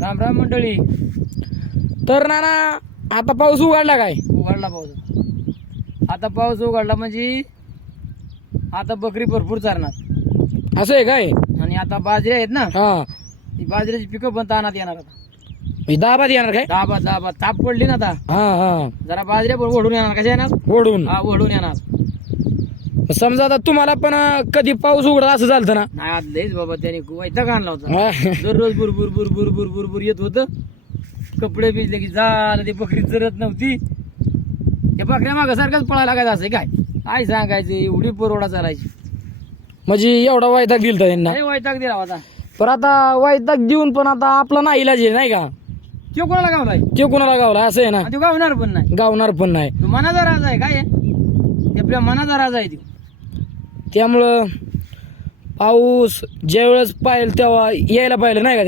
राम राम मंडळी. तर नाना आता पाऊस उघडला काय? उघडला पाऊस. आता पाऊस उघडला म्हणजे आता बकरी भरपूर चारणार. असं आहे काय? आणि आता बाजरी आहेत ना, हा ती बाजरीची पिकं पण तानात येणार. आता दाबात येणार काय? दाबा ताप पडली ना आता, हा हा जरा बाजऱ्या पण ओढून येणार. कशा येणार? ओढून. हा, ओढून येणार. समजा आता तुम्हाला पण कधी पाऊस उघडला असं झालं ना? नाही आज लयच बाबा, त्याने वैताग आणला होता. हा. दररोज बुरबुर बुरबुर बुरबुर बुर येत होतं. कपडे भिजले की झालं, ती बकरी चरत नव्हती. त्या बकऱ्या मागं सारखंच पळायला लागायचं. असं काय काय सांगायचं, एवढी परवडा चालायची. म्हणजे एवढा वैताग दिलता त्यांना. लय वैताग दिला होता. पण आता वैताग देऊन पण आता आपला नाही इलाज आहे नाही का? तो कोणाला गावलाय? ते कोणाला गावला असं आहे ना? आणि तो गावणार पण नाही. गावणार पण नाही. तो मनाचा राजा आहे. काय आहे? ते आपल्या मनाचा राजा आहे. तो त्यामुळं पाऊस ज्या वेळेस पाहिजे तेव्हा यायला पाहिजे नाही का?